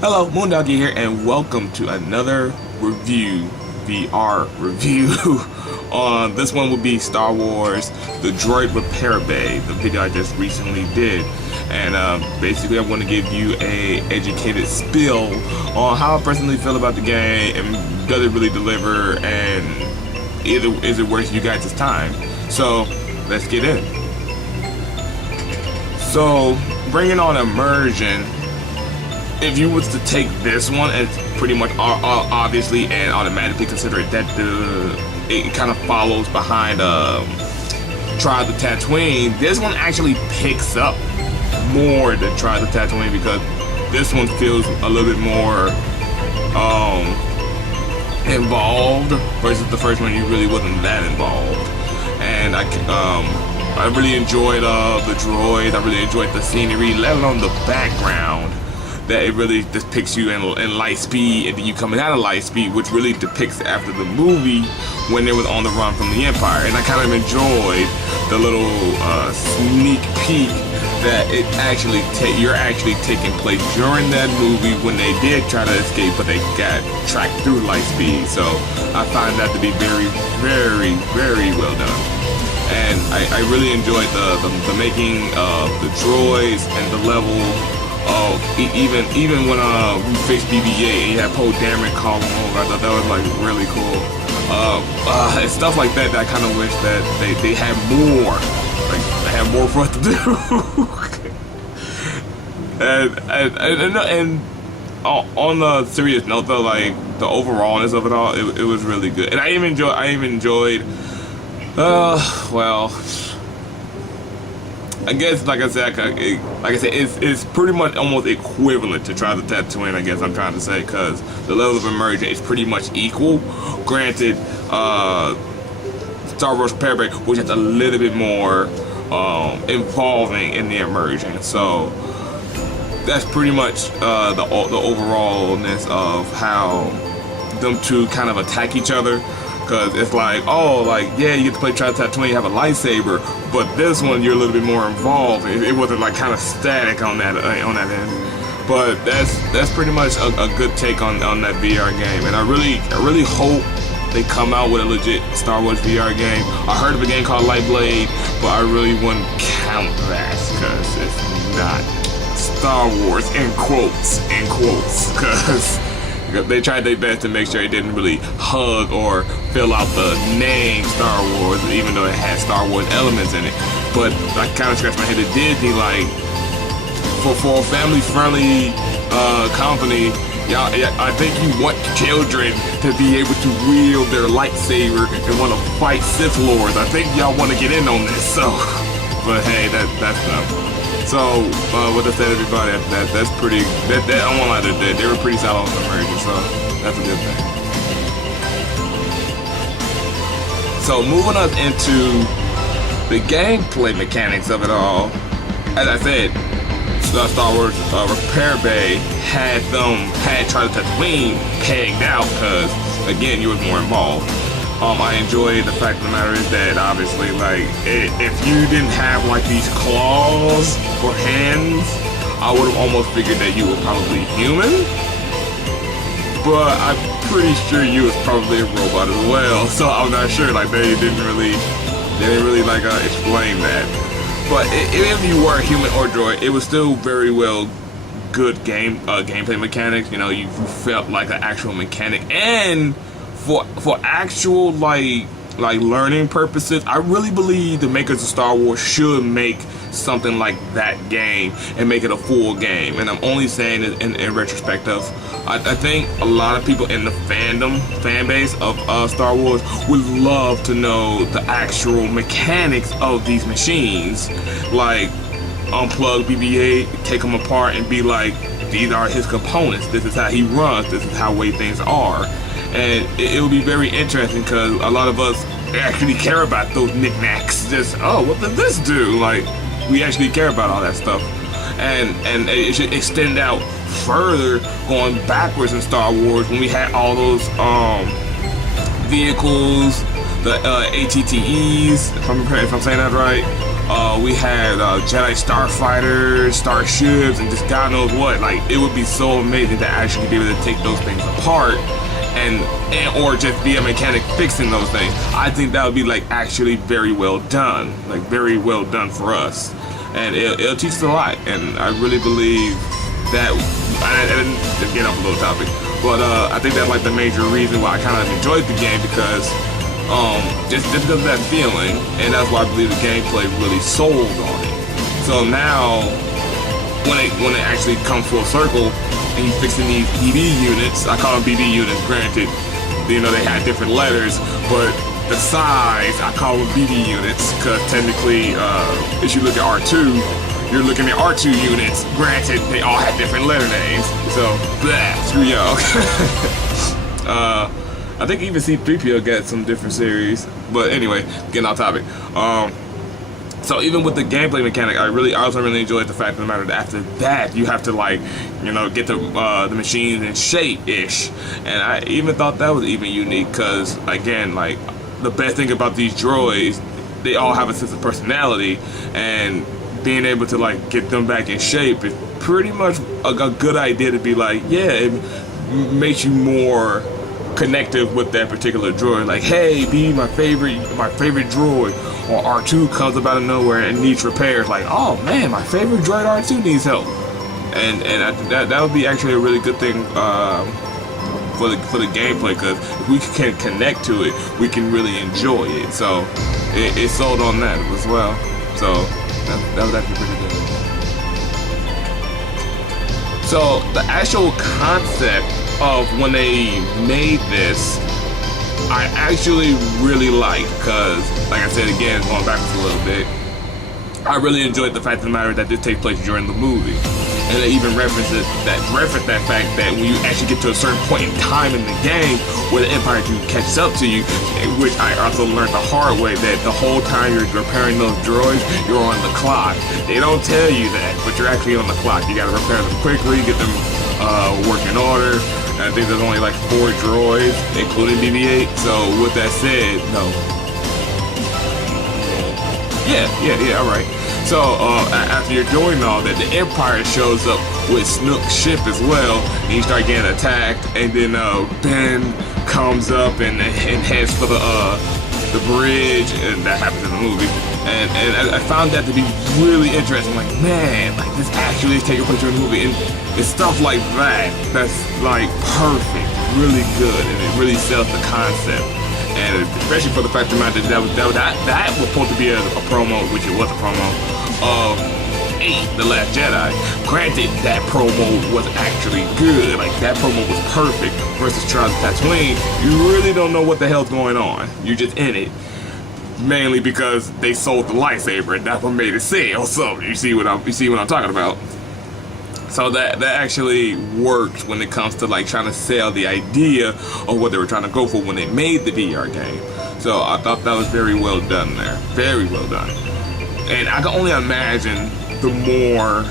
Hello, Moondoggy here, and welcome to another VR review. On this one will be Star Wars: The Droid Repair Bay, the video I just recently did, and basically I want to give you a educated spiel on how I personally feel about the game, and does it really deliver, and is it worth you guys' time? So let's get in. So bringing on immersion. If you was to take this one, it's pretty much obviously and automatically consider it that it kind of follows behind Try the Tatooine. This one actually picks up more than Try the Tatooine because this one feels a little bit more involved versus the first one. You really wasn't that involved, and I really enjoyed the droids. I really enjoyed the scenery, let alone the background. That it really depicts you in light speed, and then you coming out of light speed, which really depicts after the movie when they was on the run from the Empire. And I kind of enjoyed the little sneak peek that you're actually taking place during that movie when they did try to escape, but they got tracked through light speed. So I find that to be very, very, very well done. And I really enjoyed the making of the droids and the level. Even when we fixed BB-8 and you had Poe Dameron calling over, I thought that was like really cool. And stuff like that. I kind of wish that they had more, like they had more for us to do. and on the serious note, though, like the overallness of it all, it was really good. And I even enjoyed. Well. I guess, like I said, it's pretty much almost equivalent to Try the Tatooine, I guess I'm trying to say, because the level of immersion is pretty much equal. Granted, Star Wars Repair Bay, which is a little bit more involving in the immersion. So that's pretty much the overallness of how them two kind of attack each other. Because it's like, oh, like, yeah, you get to play Try the Tatooine, you have a lightsaber, but this one you're a little bit more involved. It wasn't like kind of static on that end. But that's pretty much a good take on that VR game, and I really hope they come out with a legit Star Wars VR game. I heard of a game called Lightblade, but I really wouldn't count that because it's not Star Wars in quotes, because. They tried their best to make sure it didn't really hug or fill out the name Star Wars, even though it had Star Wars elements in it. But I kind of scratched my head at Disney, like, for a family-friendly company, y'all, I think you want children to be able to wield their lightsaber and want to fight Sith Lords. I think y'all want to get in on this, so. But hey, that's enough. So, with that said, everybody, that's pretty. I won't lie, they were pretty solid on the immersion, so that's a good thing. So, moving us into the gameplay mechanics of it all, as I said, Star Wars Repair Bay had Try the Tatooine pegged out because, again, you was more involved. I enjoy the fact of the matter is that obviously, like, if you didn't have like these claws for hands, I would have almost figured that you were probably human. But I'm pretty sure you was probably a robot as well. So I'm not sure. Like they didn't really like explain that. But if you were human or droid, it was still very well good gameplay mechanics. You know, you felt like an actual mechanic. And for actual like learning purposes, I really believe the makers of Star Wars should make something like that game and make it a full game. And I'm only saying it in retrospect of I think a lot of people in the fan base of Star Wars would love to know the actual mechanics of these machines, like unplug BB-8, take them apart and be like, these are his components, this is how he runs, this is how way things are. And it will be very interesting because a lot of us actually care about those knickknacks. Just, oh, what does this do? Like, we actually care about all that stuff. And it should extend out further going backwards in Star Wars when we had all those vehicles, the ATTEs, if I'm saying that right, We had Jedi starfighters, starships, and just God knows what. Like, it would be so amazing to actually be able to take those things apart and or just be a mechanic fixing those things. I think that would be like actually very well done, like very well done for us, and it'll teach us a lot. And I really believe that. And again, off a little topic, but I think that's like the major reason why I kind of enjoyed the game, because just because of that feeling, and that's why I believe the gameplay really sold on it. So now, when it actually comes full circle, and he's fixing these BB units, I call them BB units, granted, you know, they had different letters, but the size, I call them BB units, because technically, if you look at R2, you're looking at R2 units, granted, they all had different letter names, so, blah, screw y'all. I think even C-3PO got some different series, but anyway, getting off topic. So even with the gameplay mechanic, I also really enjoyed the fact of the matter that after that, you have to, like, you know, get the machines in shape-ish. And I even thought that was even unique, because, again, like, the best thing about these droids, they all have a sense of personality, and being able to, like, get them back in shape is pretty much a good idea to be like, yeah, it makes you more connective with that particular droid. Like, hey, be my favorite droid. Or R2 comes up out of nowhere and needs repairs. Like, oh man, my favorite droid R2 needs help. And that would be actually a really good thing for the gameplay, because if we can connect to it, we can really enjoy it. So it sold on that as well. So that was actually pretty good. So the actual concept of when they made this, I actually really like, because, like I said again, going backwards a little bit, I really enjoyed the fact of the matter that this takes place during the movie. And they even reference that fact that when you actually get to a certain point in time in the game where the Empire catches up to you, which I also learned the hard way, that the whole time you're repairing those droids, you're on the clock. They don't tell you that, but you're actually on the clock. You gotta repair them quickly, get them working order. I think there's only like 4 droids, including BB-8. So with that said, no. Yeah, all right. So after you're doing all that, the Empire shows up with Snook's ship as well, and you start getting attacked. And then Ben comes up and heads for the bridge, and that happens in the movie. And I found that to be really interesting. Like, man, like this actually is taking place during the movie, and it's stuff like that that's like perfect, really good, and it really sells the concept. And especially for the fact that that was supposed to be a promo, which it was a promo of 8, The Last Jedi. Granted, that promo was actually good. Like, that promo was perfect. Versus Trials of Tatooine, you really don't know what the hell's going on. You're just in it. Mainly because they sold the lightsaber, and that's what made it sell. So you see what I'm talking about. So that actually works when it comes to like trying to sell the idea of what they were trying to go for when they made the VR game. So I thought that was very well done there. Very well done. And I can only imagine the more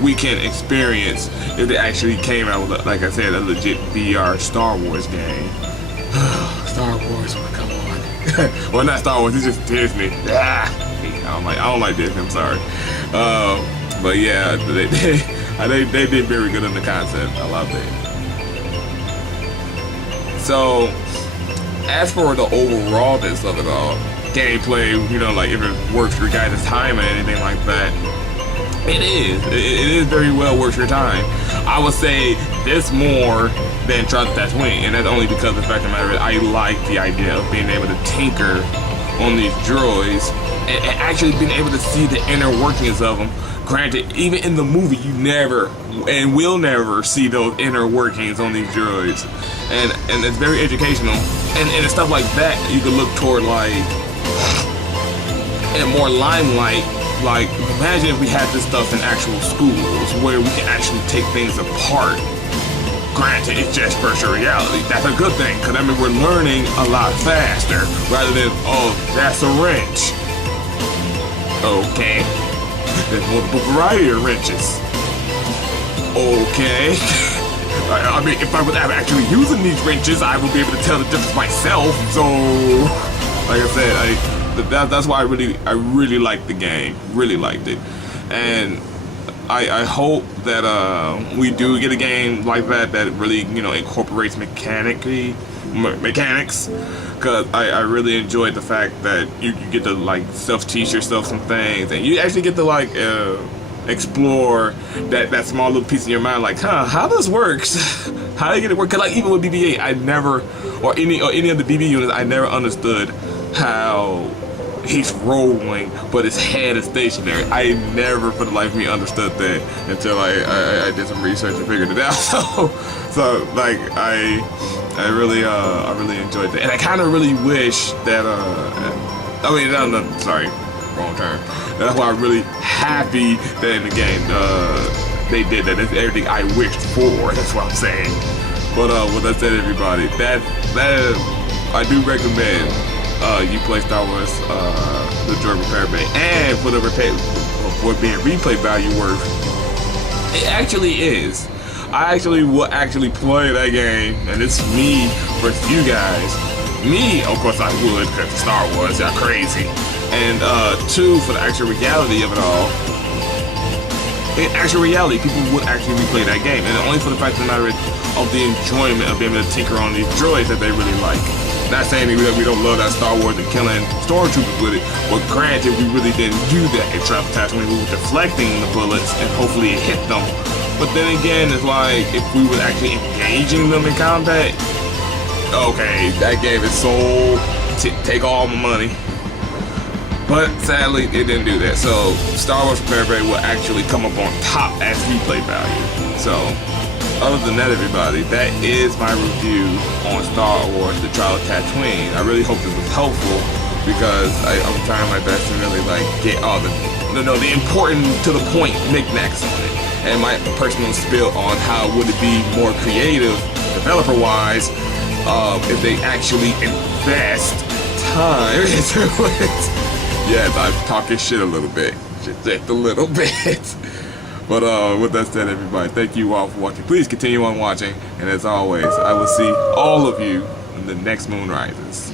we can experience if they actually came out with, like I said, a legit VR Star Wars game. Star Wars, come on. Well, not Star Wars, it's just Disney. I don't like Disney, I'm sorry. But yeah, they did very good in the concept. I loved it. So, as for the overallness of it all, gameplay, you know, like if it works for your guys' time and anything like that, it is very well worth your time. I would say this more than Trials of Tatooine, and that's only because of the fact of the matter is I like the idea of being able to tinker on these droids and actually being able to see the inner workings of them. Granted, even in the movie, you never and will never see those inner workings on these droids, and it's very educational. And it's stuff like that you could look toward, like, in more limelight. Like, imagine if we had this stuff in actual schools where we can actually take things apart. Granted, it's just virtual reality. That's a good thing, because I mean we're learning a lot faster rather than, oh, that's a wrench. Okay. There's multiple variety of wrenches. Okay. I mean, if I was actually using these wrenches, I would be able to tell the difference myself. So, like I said, that's why I really liked the game. Really liked it, and I hope that we do get a game like that really incorporates mechanics, because I really enjoyed the fact that you get to like self-teach yourself some things, and you actually get to like explore that small little piece in your mind, like, how this works. How do you get it work? Cause like even with BB-8, I never, or any of the BB units, I never understood how he's rolling, but his head is stationary. I never, for the life of me, understood that until I did some research and figured it out. So like I really enjoyed that, and I kind of really wish that sorry, wrong term. That's why I'm really happy that in the game they did that. That's everything I wished for. That's what I'm saying. But with that said, everybody, that I do recommend you play Star Wars the Droid Repair Bay, and for being replay value worth, it actually is. I actually will play that game, and it's me versus you guys. Me, of course I would, because Star Wars, y'all crazy. And two, for the actual reality of it all. In actual reality, people would actually replay that game, and only for the fact of the matter of the enjoyment of being able to tinker on these droids that they really like. Not saying that we don't love that Star Wars and killing stormtroopers with it, but granted, we really didn't do that in Travel Tatooine. We were deflecting the bullets, and hopefully it hit them. But then again, it's like, if we were actually engaging them in combat, okay, that game is so take all my money. But sadly, it didn't do that. So Star Wars Repair Bay will actually come up on top as replay value. So other than that, everybody, that is my review on Star Wars The Trial of Tatooine. I really hope this was helpful, because I'm trying my best to really like get all the important to the point knickknacks on it, and my personal spill on how would it be more creative, developer wise, if they actually invest time into it. Yes, I'm talking shit a little bit. Just a little bit. But with that said, everybody, thank you all for watching. Please continue on watching. And as always, I will see all of you in the next Moon Rises.